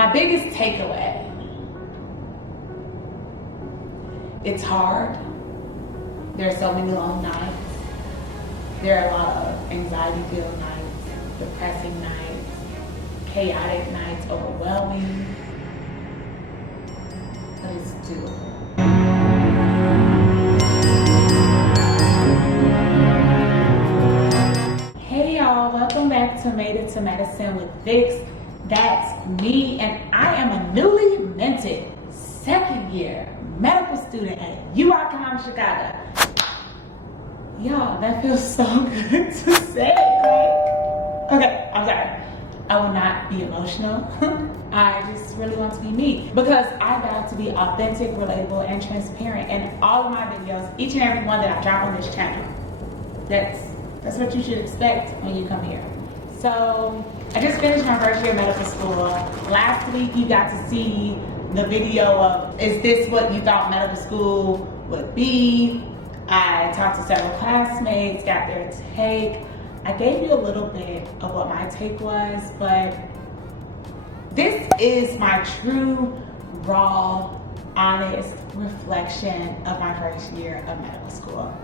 My biggest takeaway, it's hard. There are so many long nights. There are a lot of anxiety-filled nights, depressing nights, chaotic nights, overwhelming, but it's doable. Hey y'all, welcome back to Made It to Medicine with Vix. That's me, and I am a newly minted second year medical student at UICOM Chicago. Y'all, that feels so good to say. Okay, I'm sorry. I will not be emotional. I just really want to be me because I vow to be authentic, relatable, and transparent in all of my videos, each and every one that I drop on this channel. That's what you should expect when you come here. So, I just finished my first year of medical school. Last week you got to see the video of, is this what you thought medical school would be? I talked to several classmates, got their take. I gave you a little bit of what my take was, but this is my true, raw, honest reflection of my first year of medical school.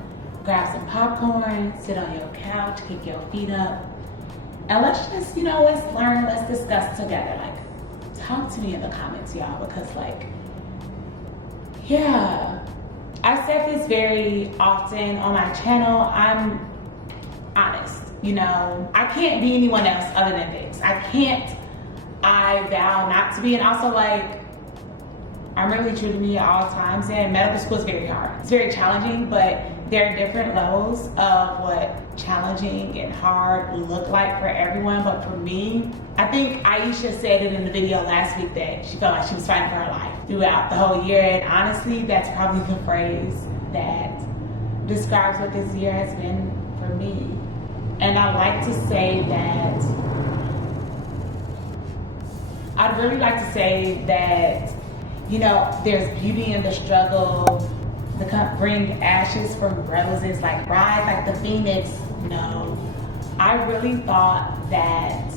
Grab some popcorn, sit on your couch, kick your feet up, and let's just, let's learn, let's discuss together. Talk to me in the comments, y'all, because I said this very often on my channel. I'm honest, I can't be anyone else other than Vix. I vow not to be, and also I'm really true to me at all times, and medical school is very hard. It's very challenging, but there are different levels of what challenging and hard look like for everyone. But for me, I think Aisha said it in the video last week that she felt like she was fighting for her life throughout the whole year. And honestly, that's probably the phrase that describes what this year has been for me. And I like to say that, I'd really like to say that, there's beauty in the struggle. Bring ashes from roses, rise like the phoenix. No, I really thought that,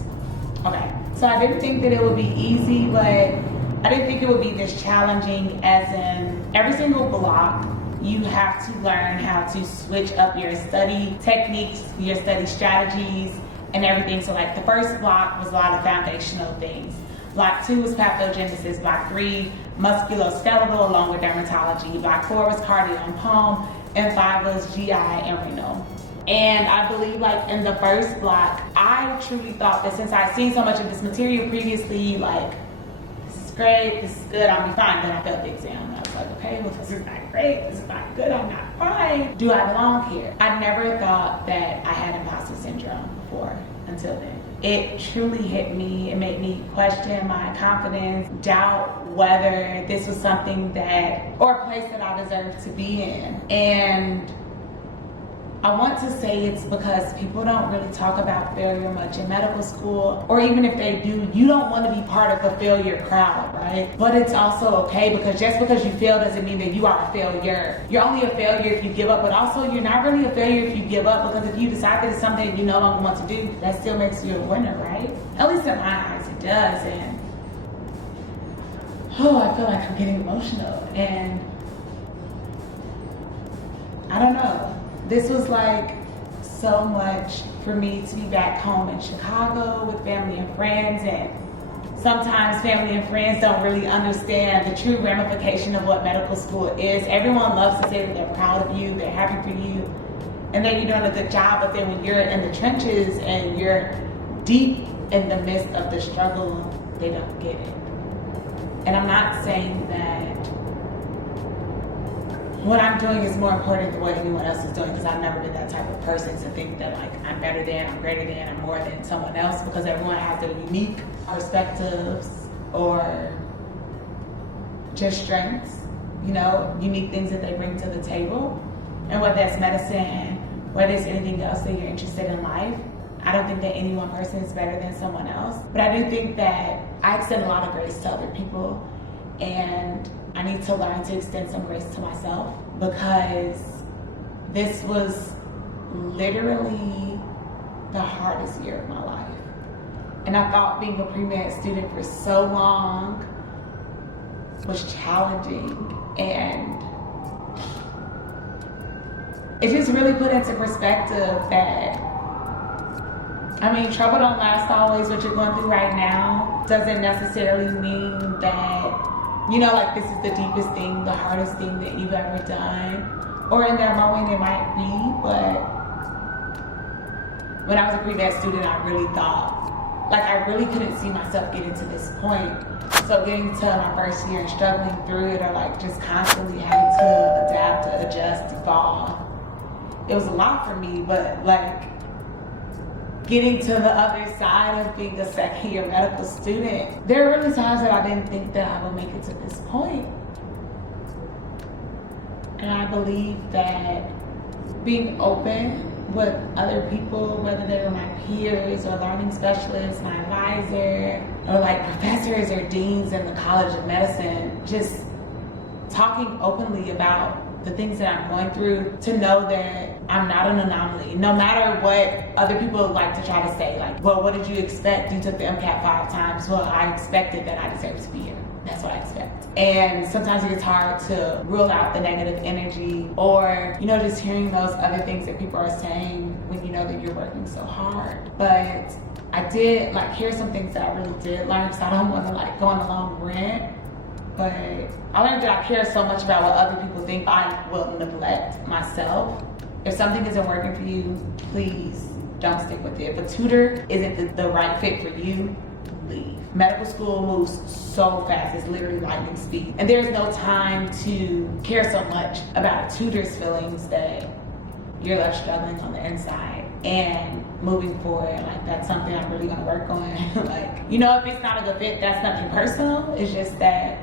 so I didn't think that it would be easy, but I didn't think it would be this challenging, as in every single block, you have to learn how to switch up your study techniques, your study strategies, and everything. So the first block was a lot of foundational things. Block 2 was pathogenesis, block 3, musculoskeletal along with dermatology, block 4 was cardio and pulm, and 5 was GI and renal. And I believe in the first block, I truly thought that since I'd seen so much of this material previously, this is great, this is good, I'll be fine. Then I failed the exam. I was like, okay, well, this is not great, this is not good, I'm not fine. Do I belong here? I never thought that I had imposter syndrome before until then. It truly hit me. It made me question my confidence, doubt whether this was something or a place that I deserved to be in. And I want to say it's because people don't really talk about failure much in medical school, or even if they do, you don't want to be part of the failure crowd, right? But it's also okay, because just because you fail doesn't mean that you are a failure. You're only a failure if you give up, but also you're not really a failure if you give up, because if you decide that it's something you no longer want to do, that still makes you a winner, right? At least in my eyes it does. And I feel like I'm getting emotional, and I don't know. This was so much for me to be back home in Chicago with family and friends, and sometimes family and friends don't really understand the true ramification of what medical school is. Everyone loves to say that they're proud of you, they're happy for you, and that you're doing a good job, but then when you're in the trenches and you're deep in the midst of the struggle, they don't get it. And I'm not saying that what I'm doing is more important than what anyone else is doing, because I've never been that type of person to think that I'm better than, I'm greater than, I'm more than someone else, because everyone has their unique perspectives or just strengths, unique things that they bring to the table. And whether that's medicine, whether it's anything else that you're interested in life, I don't think that any one person is better than someone else. But I do think that I extend a lot of grace to other people, and I need to learn to extend some grace to myself, because this was literally the hardest year of my life. And I thought being a pre-med student for so long was challenging, and it just really put into perspective that, I mean, trouble don't last always. What you're going through right now doesn't necessarily mean that, you know, like this is the deepest thing, the hardest thing that you've ever done. Or in that moment it might be, but when I was a pre-med student, I really thought, like I really couldn't see myself getting to this point. So getting to my first year and struggling through it, or like just constantly having to adapt, to adjust, evolve, it was a lot for me. But like getting to the other side of being a second year medical student, there were really times that I didn't think that I would make it to this point. And I believe that being open with other people, whether they were my peers or learning specialists, my advisor, or like professors or deans in the College of Medicine, just talking openly about the things that I'm going through, to know that I'm not an anomaly. No matter what other people like to try to say, like, well, what did you expect? You took the MCAT 5 times. Well, I expected that I deserved to be here. That's what I expect. And sometimes it gets hard to rule out the negative energy, or, you know, just hearing those other things that people are saying when you know that you're working so hard. But I did like hear some things that I really did learn, so I don't want to like go on a long rant. But I learned that I care so much about what other people think, I will neglect myself. If something isn't working for you, please don't stick with it. If a tutor isn't the right fit for you, leave. Medical school moves so fast, it's literally lightning speed. And there's no time to care so much about a tutor's feelings that you're left struggling on the inside. And moving forward, like that's something I'm really gonna work on. Like, you know, if it's not a good fit, that's nothing personal. It's just that,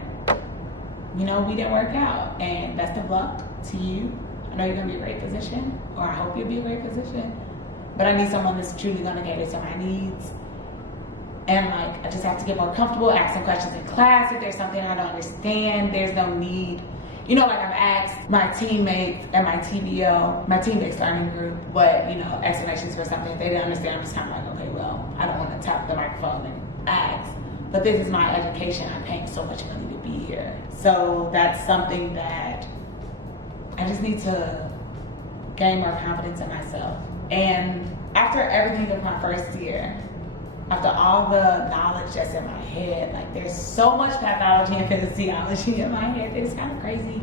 you know, we didn't work out, and best of luck to you. I know you're gonna be a great physician, or I hope you'll be a great physician, but I need someone that's truly gonna cater to my needs. And like, I just have to get more comfortable asking questions in class. If there's something I don't understand, there's no need. You know, like I've asked my teammates and my TBO, my teammates learning group, what, you know, explanations for something. If they didn't understand, I'm just kind of like, okay, well, I don't want to tap the microphone and ask. But this is my education. I'm paying so much money to be here. So that's something that I just need to gain more confidence in myself. And after everything of my first year, after all the knowledge that's in my head, like there's so much pathology and physiology in my head, it's kind of crazy.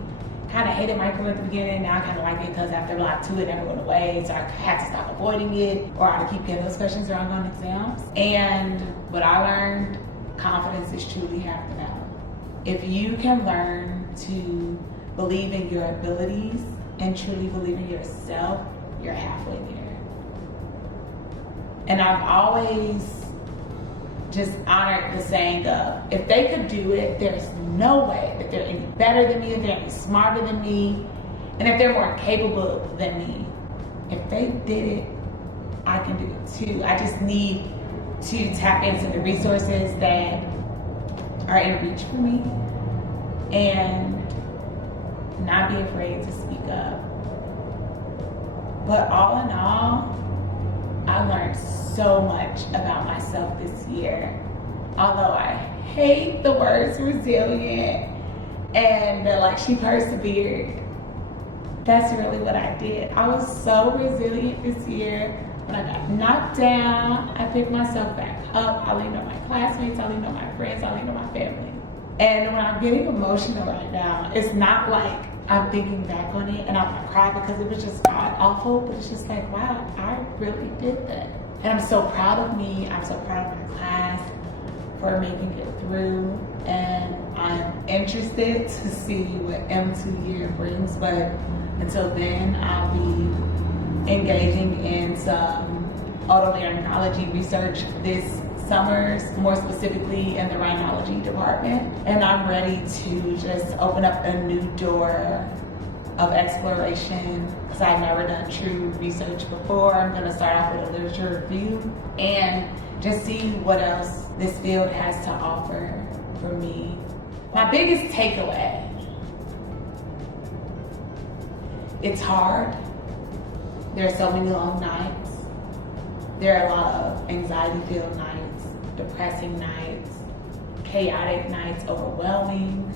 Kind of hated micro at the beginning, now I kind of like it because after block 2 it never went away, so I had to stop avoiding it, or I had to keep getting those questions wrong on exams. And what I learned, confidence is truly half the battle. If you can learn to believe in your abilities and truly believe in yourself, you're halfway there. And I've always just honored the saying of, if they could do it, there's no way that they're any better than me, if they're any smarter than me, and if they're more capable than me. If they did it, I can do it too. I just need to tap into the resources that are in reach for me and not be afraid to speak up. But all in all, I learned so much about myself this year. Although I hate the words resilient and like she persevered, that's really what I did. I was so resilient this year. When I got knocked down, I picked myself back up. I leaned on my classmates, I leaned on my friends, I leaned on my family. And when I'm getting emotional right now, it's not like I'm thinking back on it and I'm gonna cry because it was just god awful, but it's just like, wow, I really did that. And I'm so proud of me, I'm so proud of my class for making it through, and I'm interested to see what M2 year brings, but until then, I'll be engaging in some otolaryngology research this summer, more specifically in the rhinology department. And I'm ready to just open up a new door of exploration because I've never done true research before. I'm gonna start off with a literature review and just see what else this field has to offer for me. My biggest takeaway, it's hard. There are so many long nights. There are a lot of anxiety-filled nights. depressing nights, chaotic nights, overwhelming,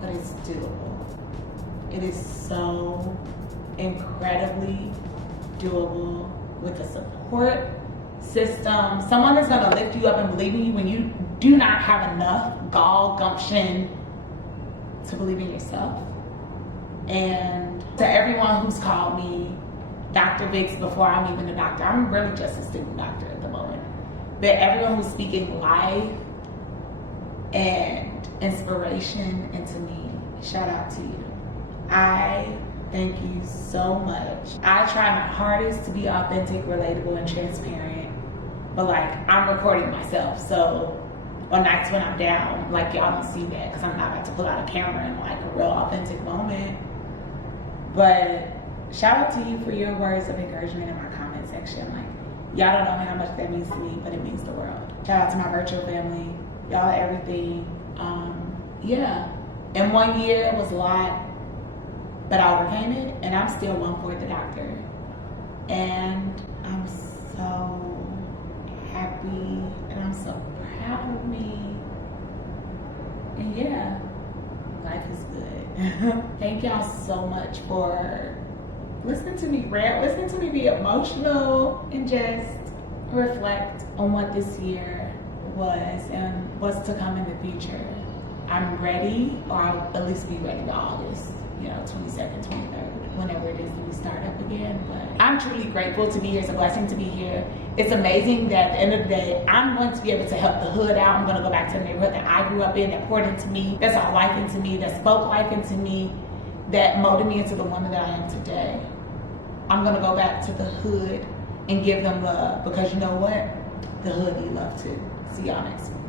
but it's doable. It is so incredibly doable with a support system, someone that's gonna lift you up and believe in you when you do not have enough gall, gumption to believe in yourself. And to everyone who's called me Dr. Vicks before I'm even a doctor, I'm really just a student doctor at the moment. But everyone who's speaking life and inspiration into me, shout out to you. I thank you so much. I try my hardest to be authentic, relatable, and transparent, but like, I'm recording myself, so on nights when I'm down, like, y'all don't see that because I'm not about to pull out a camera in like a real authentic moment. But shout out to you for your words of encouragement in my comment section. Like, y'all don't know how much that means to me, but it means the world. Shout out to my virtual family. Y'all are everything. Yeah. In 1 year, it was a lot, but I overcame it, and I'm still 1/4 the doctor. And I'm so happy, and I'm so proud of me. And yeah, life is good. Thank y'all so much for listening to me rant, listening to me be emotional, and just reflect on what this year was and what's to come in the future. I'm ready, or I'll at least be ready by August, 22nd, 23rd, whenever it is that we start up again. But I'm truly grateful to be here. It's a blessing to be here. It's amazing that at the end of the day, I'm going to be able to help the hood out. I'm going to go back to the neighborhood that I grew up in, that poured into me, that saw life into me, that spoke life into me, that molded me into the woman that I am today. I'm going to go back to the hood and give them love, because you know what? The hood need love too. See y'all next week.